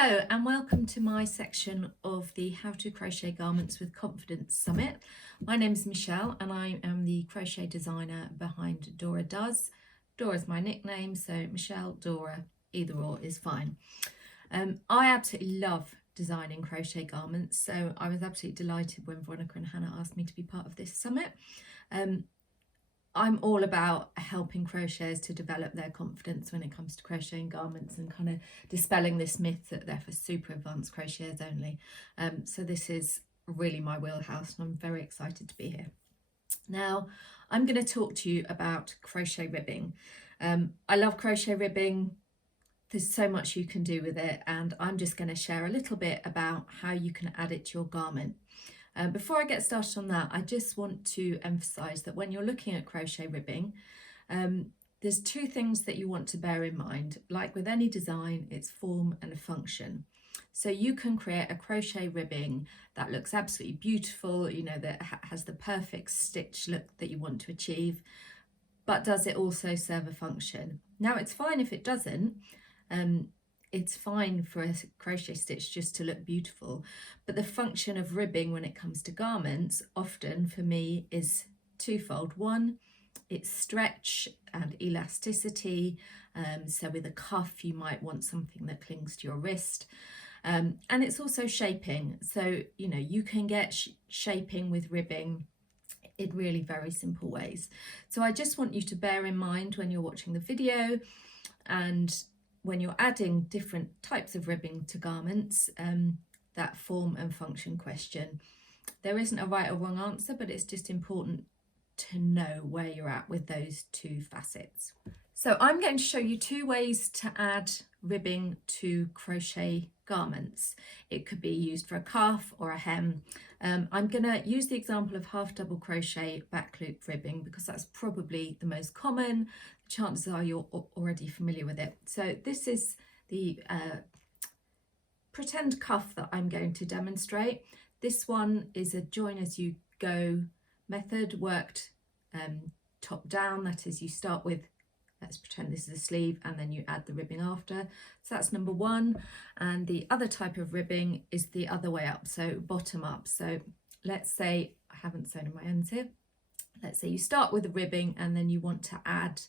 Hello and welcome to my section of the How to Crochet Garments with Confidence Summit. My name is Michelle and I am the crochet designer behind Dora Does. Dora's my nickname, so Michelle, Dora, either or is fine. I absolutely love designing crochet garments, so I was absolutely delighted when Veronica and Hannah asked me to be part of this summit. I'm all about helping crocheters to develop their confidence when it comes to crocheting garments and kind of dispelling this myth that they're for super advanced crocheters only. So this is really my wheelhouse and I'm very excited to be here. Now, I'm going to talk to you about crochet ribbing. I love crochet ribbing. There's so much you can do with it, and I'm just going to share a little bit about how you can add it to your garment. Before I get started on that, I just want to emphasize that when you're looking at crochet ribbing, there's two things that you want to bear in mind. Like with any design, it's form and a function. So you can create a crochet ribbing that looks absolutely beautiful, you know, that has the perfect stitch look that you want to achieve, but does it also serve a function? Now, it's fine if it doesn't. It's fine for a crochet stitch just to look beautiful, but the function of ribbing when it comes to garments often for me is twofold. One, it's stretch and elasticity. So with a cuff, you might want something that clings to your wrist. And it's also shaping. So, you know, you can get shaping with ribbing in really very simple ways. So I just want you to bear in mind when you're watching the video and when you're adding different types of ribbing to garments, that form and function question. There isn't a right or wrong answer, but it's just important to know where you're at with those two facets. So I'm going to show you two ways to add ribbing to crochet garments. It could be used for a cuff or a hem. I'm going to use the example of half double crochet back loop ribbing because that's probably the most common. Chances are you're already familiar with it. So this is the pretend cuff that I'm going to demonstrate. This one is a join as you go method, worked top down. That is, you start with, let's pretend this is a sleeve, and then you add the ribbing after. So that's number one. And the other type of ribbing is the other way up, so bottom up. So let's say, I haven't sewn in my ends here. Let's say you start with the ribbing and then you want to add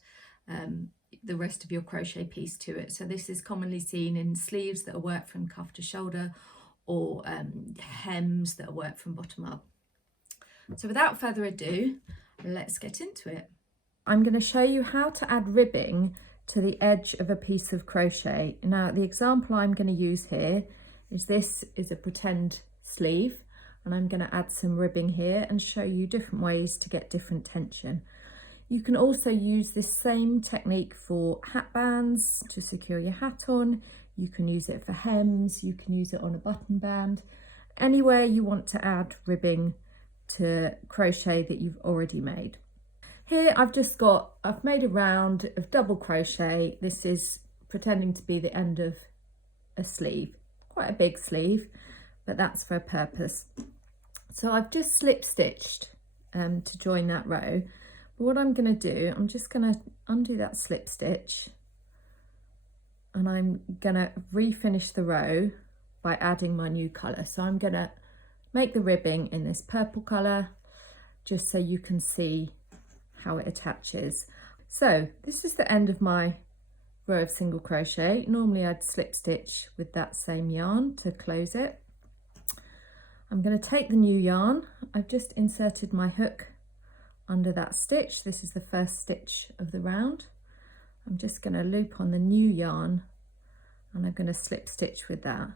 the rest of your crochet piece to it. So this is commonly seen in sleeves that are worked from cuff to shoulder, or hems that are worked from bottom up. So without further ado, let's get into it. I'm going to show you how to add ribbing to the edge of a piece of crochet. Now, the example I'm going to use here is this is a pretend sleeve, and I'm going to add some ribbing here and show you different ways to get different tension. You can also use this same technique for hat bands to secure your hat on. You can use it for hems, you can use it on a button band, anywhere you want to add ribbing to crochet that you've already made. Here I've made a round of double crochet. This is pretending to be the end of a sleeve, quite a big sleeve, but that's for a purpose. So I've just slip stitched to join that row. But what I'm going to do, I'm just going to undo that slip stitch and I'm going to refinish the row by adding my new colour. So I'm going to make the ribbing in this purple colour just so you can see how it attaches. So this is the end of my row of single crochet. Normally I'd slip stitch with that same yarn to close it. I'm going to take the new yarn. I've just inserted my hook under that stitch. This is the first stitch of the round. I'm just going to loop on the new yarn and I'm going to slip stitch with that.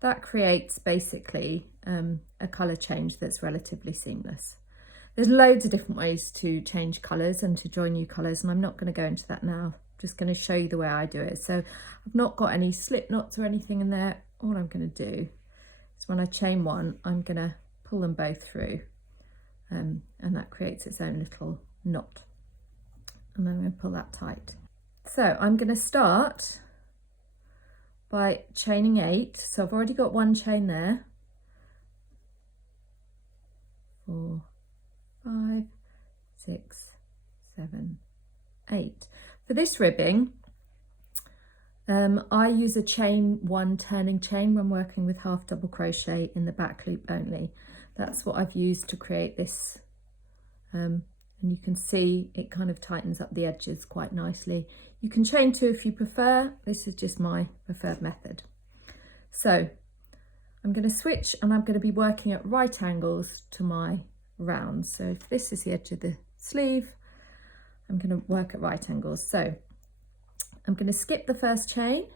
That creates basically a colour change that's relatively seamless. There's loads of different ways to change colours and to join new colours, and I'm not going to go into that now. I'm just going to show you the way I do it. So I've not got any slip knots or anything in there. All I'm going to do is when I chain one, I'm going to pull them both through. And that creates its own little knot, and then I'm going to pull that tight. So I'm going to start by chaining 8. So I've already got one chain there. 4, 5, 6, 7, 8. For this ribbing, I use a chain one turning chain when working with half double crochet in the back loop only. That's what I've used to create this, and you can see it kind of tightens up the edges quite nicely. You can chain two if you prefer. This is just my preferred method. So I'm going to switch and I'm going to be working at right angles to my round. So if this is the edge of the sleeve, I'm going to work at right angles. So I'm going to skip the first chain.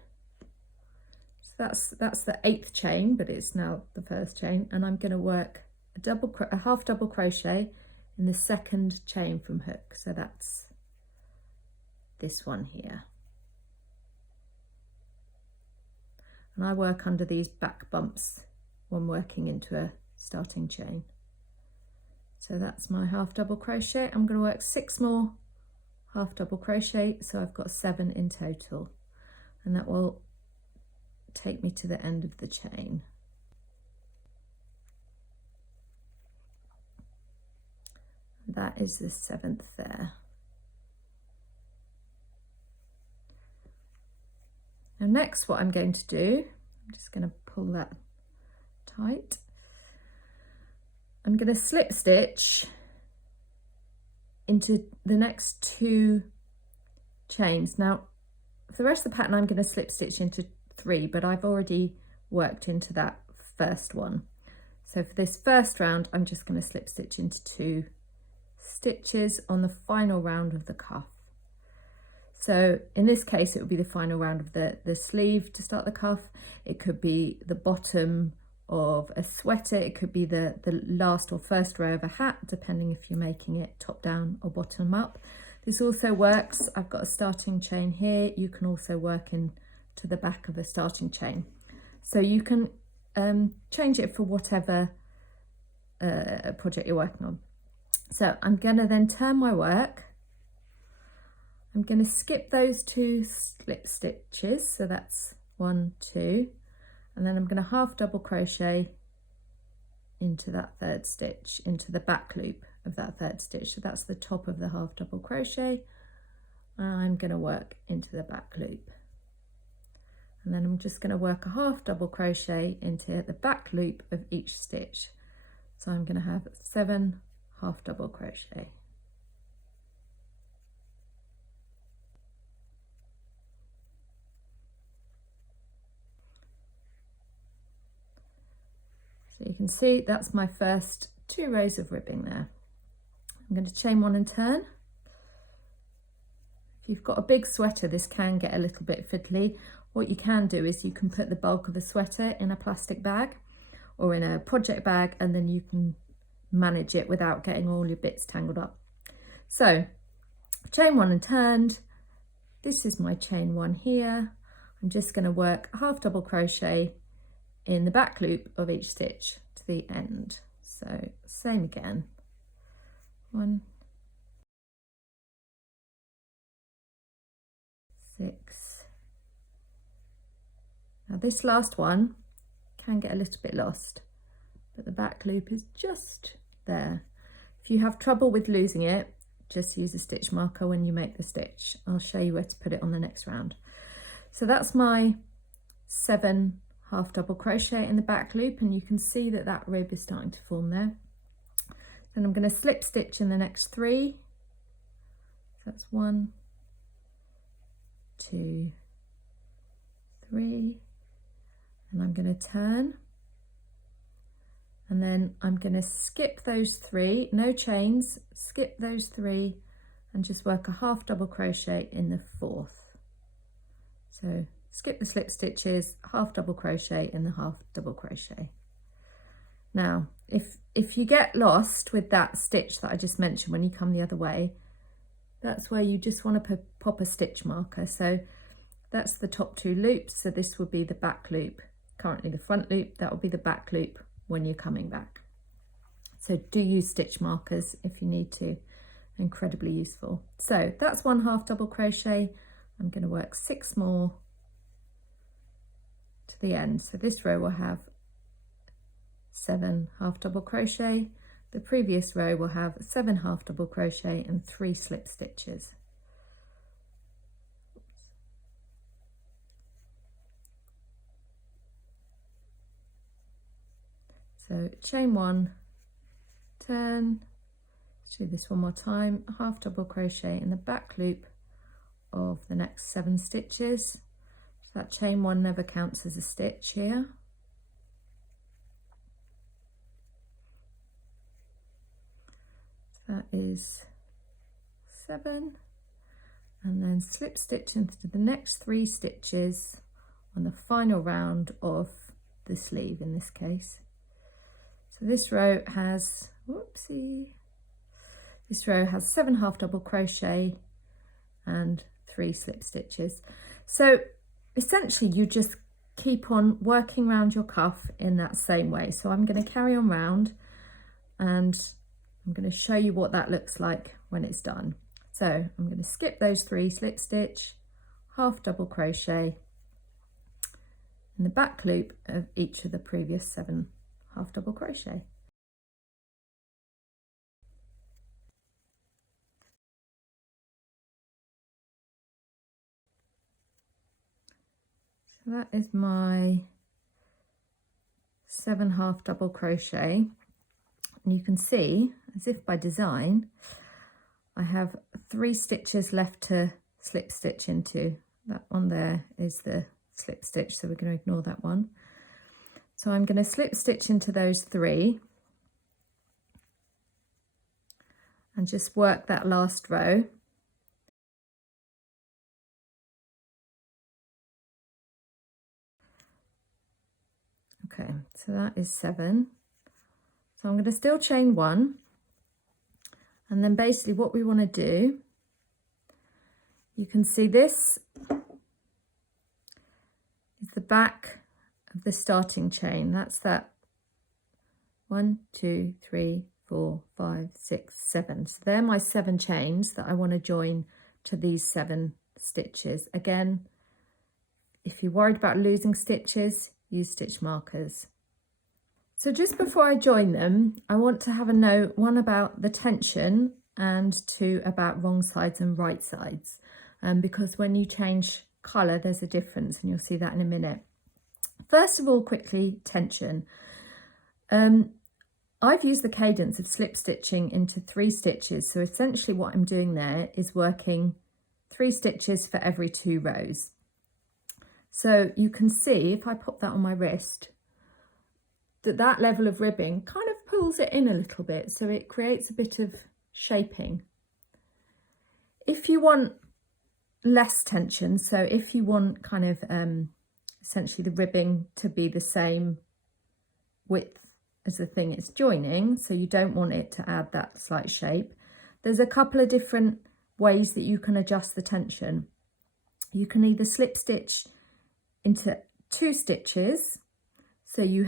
So that's the 8th chain, but it's now the first chain, and I'm going to work a half double crochet in the 2nd chain from hook. So that's this one here. And I work under these back bumps when working into a starting chain. So that's my half double crochet. I'm going to work 6 more half double crochet, so I've got 7 in total, and that will take me to the end of the chain. That is the 7th there. Now next, what I'm going to do, I'm just going to pull that tight. I'm going to slip stitch into the next 2 chains. Now for the rest of the pattern I'm going to slip stitch into 3, but I've already worked into that first one. So for this first round I'm just going to slip stitch into 2 stitches on the final round of the cuff. So in this case it would be the final round of the sleeve to start the cuff. It could be the bottom of a sweater, it could be the last or first row of a hat, depending if you're making it top down or bottom up. This also works, I've got a starting chain here, you can also work into the back of a starting chain. So you can change it for whatever project you're working on. So I'm going to then turn my work. I'm going to skip those 2 slip stitches, so that's 1, 2, and then I'm going to half double crochet into that 3rd stitch, into the back loop of that 3rd stitch. So that's the top of the half double crochet, and I'm going to work into the back loop, and then I'm just going to work a half double crochet into the back loop of each stitch. So I'm going to have 7 half double crochet. So you can see that's my first 2 rows of ribbing there. I'm going to chain 1 and turn. If you've got a big sweater, this can get a little bit fiddly. What you can do is you can put the bulk of the sweater in a plastic bag or in a project bag, and then you can manage it without getting all your bits tangled up. So chain 1 and turned. This is my chain 1 here. I'm just going to work a half double crochet in the back loop of each stitch to the end. So same again, 1, 6. Now this last one can get a little bit lost, but the back loop is just there. If you have trouble with losing it, just use a stitch marker when you make the stitch. I'll show you where to put it on the next round. So that's my 7 half double crochet in the back loop, and you can see that that rib is starting to form there. Then I'm going to slip stitch in the next 3. So that's 1, 2, 3, and I'm going to turn, and then I'm going to skip those 3, no chains, skip those 3 and just work a half double crochet in the 4th. So skip the slip stitches, half double crochet in the half double crochet. Now if you get lost with that stitch that I just mentioned when you come the other way, that's where you just want to pop a stitch marker. So that's the top 2 loops, so this would be the back loop, currently the front loop, that will be the back loop when you're coming back. So do use stitch markers if you need to, incredibly useful. So that's 1 half double crochet. I'm going to work 6 more to the end. So this row will have 7 half double crochet. The previous row will have 7 half double crochet and 3 slip stitches. So chain 1, turn, let's do this one more time, half double crochet in the back loop of the next 7 stitches. So that chain 1 never counts as a stitch here. So that is 7, and then slip stitch into the next 3 stitches on the final round of the sleeve in this case. So this row has, whoopsie, this row has 7 half double crochet and 3 slip stitches. So essentially you just keep on working around your cuff in that same way. So I'm going to carry on round and I'm going to show you what that looks like when it's done. So I'm going to skip those 3 slip stitch, half double crochet in the back loop of each of the previous 7 half double crochet. So that is my 7 half double crochet, and you can see, as if by design, I have 3 stitches left to slip stitch into. That one there is the slip stitch, so we're going to ignore that one. So I'm going to slip stitch into those 3 and just work that last row. Okay, so that is 7. So I'm going to still chain 1, and then basically what we want to do, you can see this is the back of the starting chain. That's that 1, 2, 3, 4, 5, 6, 7. So they're my 7 chains that I want to join to these 7 stitches. Again, if you're worried about losing stitches, use stitch markers. So just before I join them, I want to have a note, 1 about the tension and 2 about wrong sides and right sides, because when you change colour there's a difference, and you'll see that in a minute. First of all, quickly, tension. I've used the cadence of slip stitching into 3 stitches, so essentially what I'm doing there is working 3 stitches for every 2 rows. So you can see, if I pop that on my wrist, that level of ribbing kind of pulls it in a little bit, so it creates a bit of shaping. If you want less tension, so if you want kind of essentially the ribbing to be the same width as the thing it's joining, so you don't want it to add that slight shape, there's a couple of different ways that you can adjust the tension. You can either slip stitch into 2 stitches, so you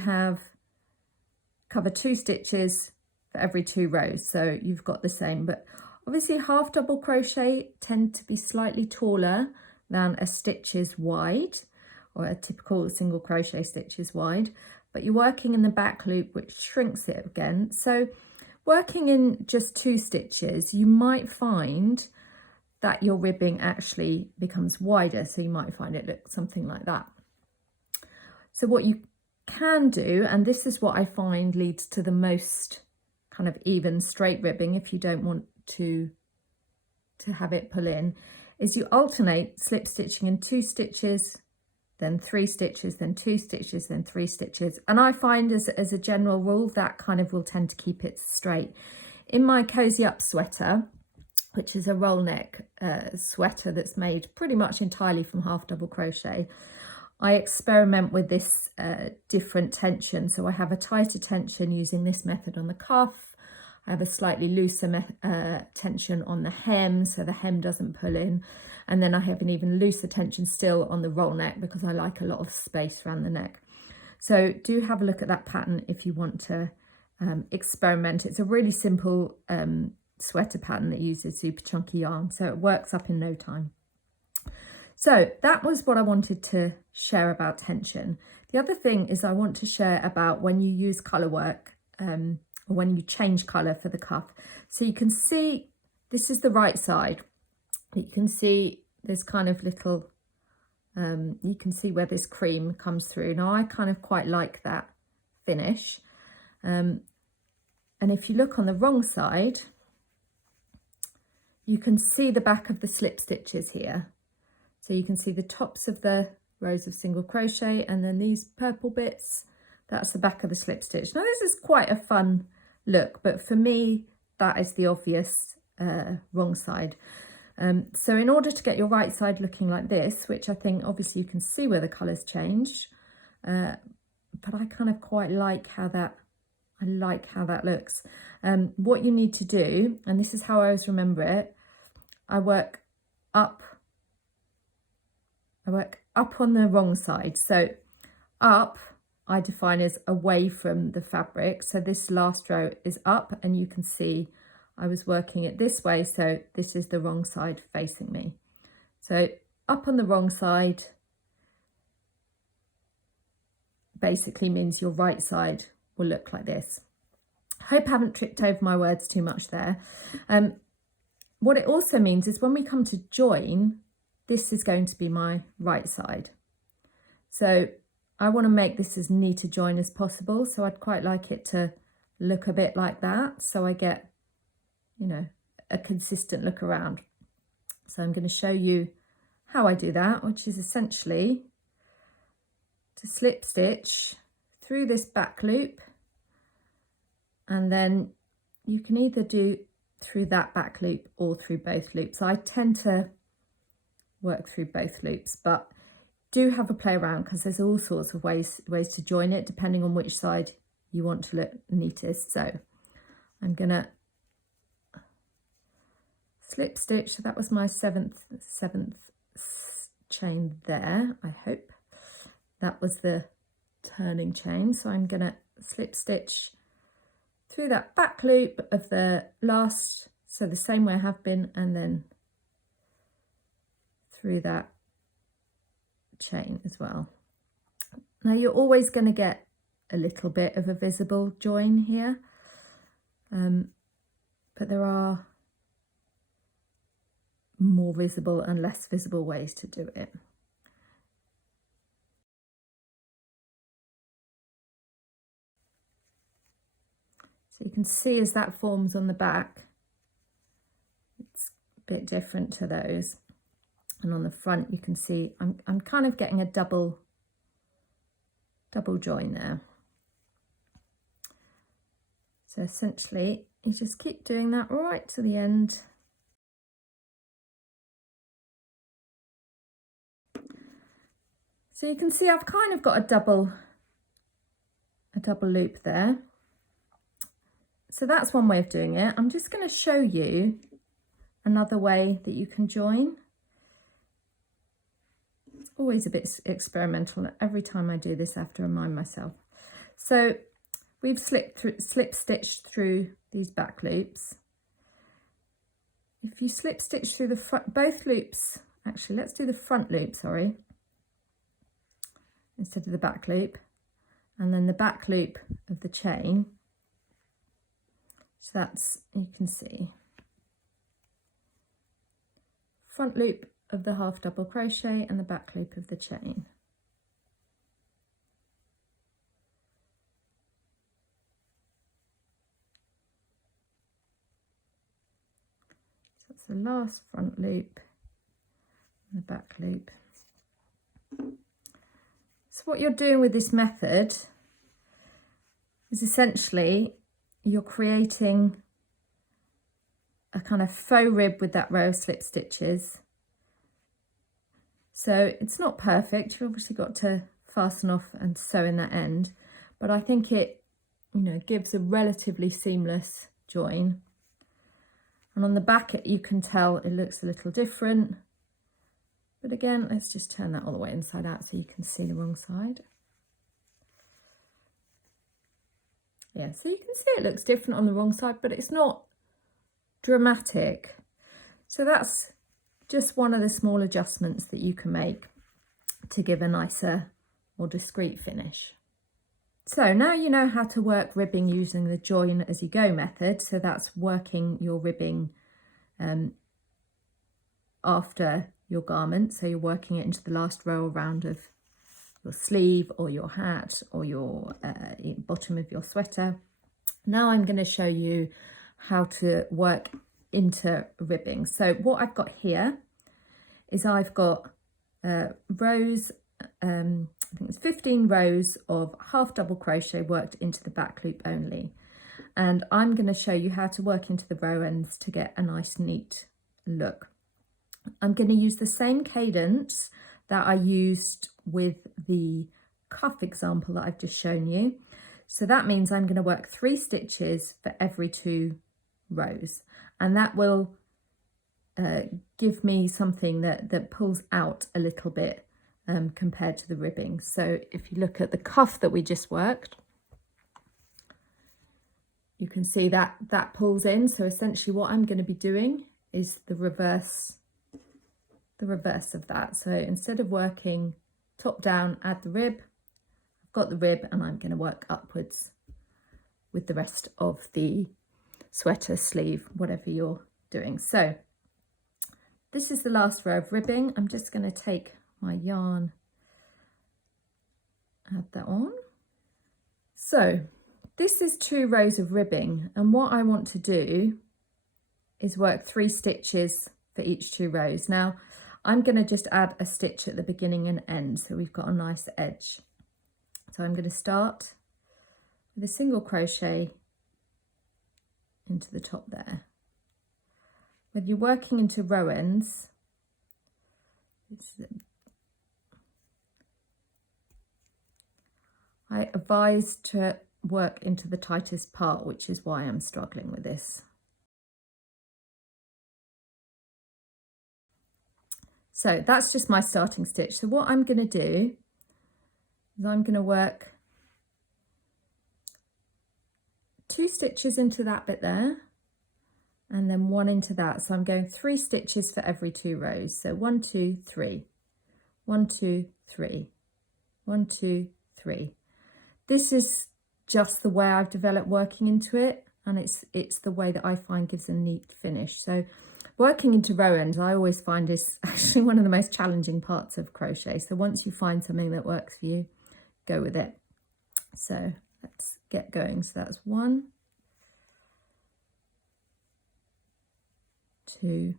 cover 2 stitches for every 2 rows, so you've got the same, but obviously half double crochet tend to be slightly taller than a stitches wide, or a typical single crochet stitches wide, but you're working in the back loop, which shrinks it again. So working in just 2 stitches, you might find that your ribbing actually becomes wider, so you might find it look something like that. So what you can do, and this is what I find leads to the most kind of even straight ribbing if you don't want to have it pull in, is you alternate slip stitching in 2 stitches, then 3 stitches, then 2 stitches, then 3 stitches. And I find as a general rule that kind of will tend to keep it straight. In my Cozy Up sweater, which is a roll neck sweater that's made pretty much entirely from half double crochet, I experiment with this different tension. So I have a tighter tension using this method on the cuff. I have a slightly looser tension on the hem, so the hem doesn't pull in. And then I have an even looser tension still on the roll neck, because I like a lot of space around the neck. So do have a look at that pattern if you want to experiment. It's a really simple sweater pattern that uses super chunky yarn, so it works up in no time. So that was what I wanted to share about tension. The other thing is I want to share about when you use colour work, or when you change colour for the cuff. So you can see this is the right side. You can see there's kind of little, you can see where this cream comes through. Now I kind of quite like that finish. And if you look on the wrong side, you can see the back of the slip stitches here. So you can see the tops of the rows of single crochet, and then these purple bits, that's the back of the slip stitch. Now this is quite a fun look, but for me, that is the obvious wrong side. So in order to get your right side looking like this, which I think obviously you can see where the colours changed, but I kind of quite like how that, looks. What you need to do, and this is how I always remember it, I work up on the wrong side. So up I define as away from the fabric. So this last row is up, and you can see I was working it this way, so this is the wrong side facing me. So up on the wrong side basically means your right side will look like this. I hope I haven't tripped over my words too much there. What it also means is when we come to join, this is going to be my right side. So I want to make this as neat a join as possible, so I'd quite like it to look a bit like that, so I get, you know, a consistent look around. So I'm going to show you how I do that, which is essentially to slip stitch through this back loop, and then you can either do through that back loop or through both loops. I tend to work through both loops, but do have a play around because there's all sorts of ways to join it depending on which side you want to look neatest. So I'm gonna slip stitch. So that was my seventh chain there. I hope that was the turning chain. So I'm gonna slip stitch through that back loop of the last, so the same way I have been, and then through that chain as well. Now you're always going to get a little bit of a visible join here, but there are more visible and less visible ways to do it. So you can see as that forms on the back, it's a bit different to those. And on the front, you can see I'm kind of getting a double join there. So essentially, you just keep doing that right to the end. So you can see I've kind of got a double loop there. So that's one way of doing it. I'm just going to show you another way that you can join. It's always a bit experimental. Every time I do this, I have to remind myself. So we've slip stitched through these back loops. If you slip stitch through the front, both loops, actually let's do the front loop, sorry, instead of the back loop, and then the back loop of the chain. So that's, you can see, front loop of the half double crochet and the back loop of the chain. So that's the last front loop and the back loop. So what you're doing with this method is essentially you're creating a kind of faux rib with that row of slip stitches. So it's not perfect, you've obviously got to fasten off and sew in that end, but I think it, you know, gives a relatively seamless join. And on the back you can tell it looks a little different, but again, let's just turn that all the way inside out so you can see the wrong side. Yeah, so you can see it looks different on the wrong side, but it's not dramatic. So that's just one of the small adjustments that you can make to give a nicer, more discreet finish. So now you know how to work ribbing using the join as you go method. So that's working your ribbing after your garment. So you're working it into the last row or round of your sleeve or your hat or your bottom of your sweater. Now I'm going to show you how to work into ribbing. So what I've got here is I've got rows, I think it's 15 rows of half double crochet worked into the back loop only. And I'm going to show you how to work into the row ends to get a nice neat look. I'm going to use the same cadence that I used with the cuff example that I've just shown you. So that means I'm going to work 3 stitches for every 2 rows, and that will give me something that pulls out a little bit compared to the ribbing. So if you look at the cuff that we just worked, you can see that that pulls in. So essentially what I'm going to be doing is the reverse of that. So instead of working top down, add the rib, I've got the rib, and I'm going to work upwards with the rest of the sweater, sleeve, whatever you're doing. So this is the last row of ribbing. I'm just going to take my yarn, add that on. So this is 2 rows of ribbing, and what I want to do is work 3 stitches for each 2 rows. Now I'm going to just add a stitch at the beginning and end, so we've got a nice edge. So I'm going to start with a single crochet into the top there. When you're working into row ends, I advise to work into the tightest part, which is why I'm struggling with this. So that's just my starting stitch. So what I'm going to do is I'm going to work 2 stitches into that bit there, and then 1 into that. So I'm going 3 stitches for every 2 rows. So 1, 2, 3, 1, 2, 3, 1, 2, 3. This is just the way I've developed working into it, and it's the way that I find gives a neat finish. So working into row ends, I always find is actually one of the most challenging parts of crochet. So once you find something that works for you, go with it. So let's get going. So that's 1, 2, and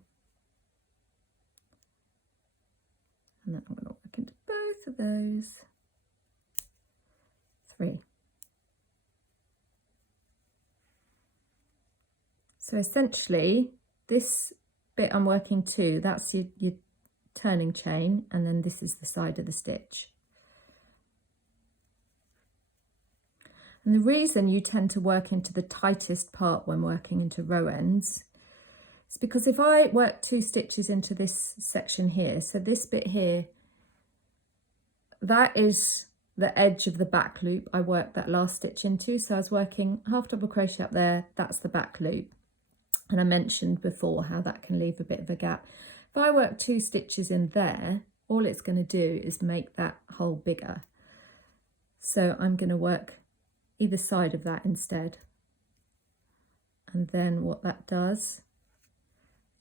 then I'm going to work into both of those, 3. So essentially this bit I'm working to, that's your turning chain, and then this is the side of the stitch. And the reason you tend to work into the tightest part when working into row ends is because if I work 2 stitches into this section here, so this bit here, that is the edge of the back loop I worked that last stitch into. So I was working half double crochet up there, that's the back loop. And I mentioned before how that can leave a bit of a gap. If I work 2 stitches in there, all it's going to do is make that hole bigger. So I'm going to work either side of that instead. And then what that does,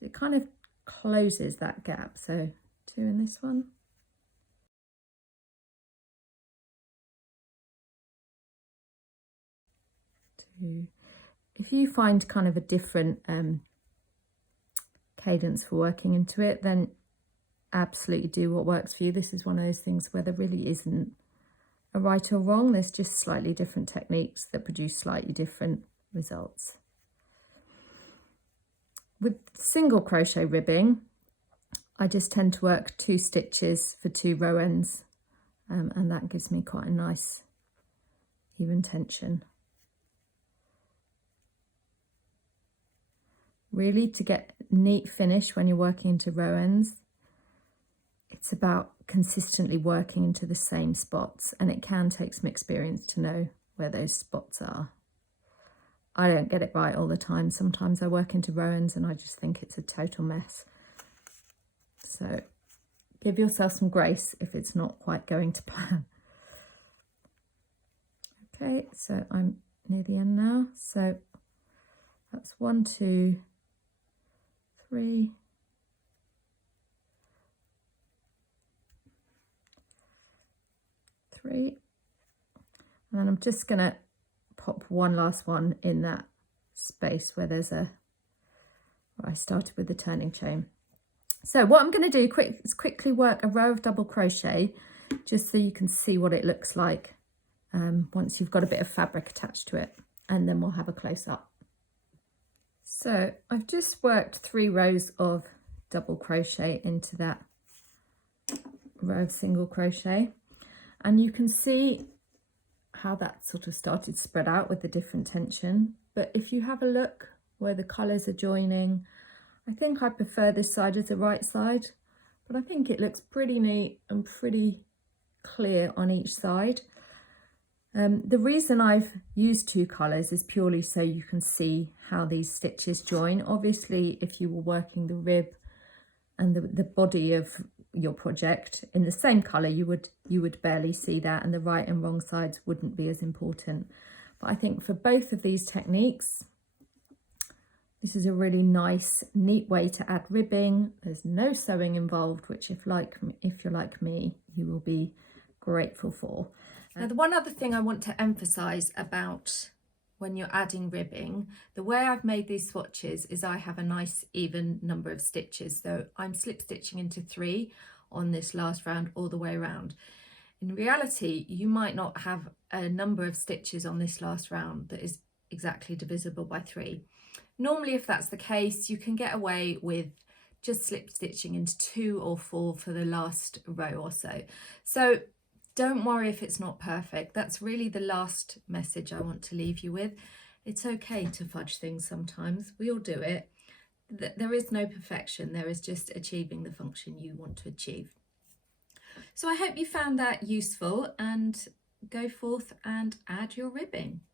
it kind of closes that gap. So 2 in this one. 2. If you find kind of a different cadence for working into it, then absolutely do what works for you. This is one of those things where there really isn't a right or wrong. There's just slightly different techniques that produce slightly different results. With single crochet ribbing, I just tend to work 2 stitches for 2 row ends, and that gives me quite a nice even tension. Really, to get neat finish when you're working into row ends, it's about consistently working into the same spots, and it can take some experience to know where those spots are. I don't get it right all the time. Sometimes I work into row ends and I just think it's a total mess. So give yourself some grace if it's not quite going to plan. Okay, so I'm near the end now. So that's 1, 2, 3, 3, and then I'm just going to pop one last one in that space where there's where I started with the turning chain. So what I'm going to do is quickly work a row of double crochet just so you can see what it looks like once you've got a bit of fabric attached to it, and then we'll have a close-up. So I've just worked 3 rows of double crochet into that row of single crochet, and you can see how that sort of started to spread out with the different tension. But if you have a look where the colours are joining, I think I prefer this side as the right side, but I think it looks pretty neat and pretty clear on each side. The reason I've used 2 colours is purely so you can see how these stitches join. Obviously, if you were working the rib and the body of your project in the same colour, you would barely see that, and the right and wrong sides wouldn't be as important. But I think for both of these techniques, this is a really nice, neat way to add ribbing. There's no sewing involved, which if you're like me, you will be grateful for. Now, the one other thing I want to emphasize about when you're adding ribbing, the way I've made these swatches is I have a nice even number of stitches. So I'm slip stitching into 3 on this last round all the way around. In reality, you might not have a number of stitches on this last round that is exactly divisible by 3. Normally, if that's the case, you can get away with just slip stitching into 2 or 4 for the last row or so. So don't worry if it's not perfect. That's really the last message I want to leave you with. It's okay to fudge things sometimes. We all do it. There is no perfection. There is just achieving the function you want to achieve. So I hope you found that useful, and go forth and add your ribbing.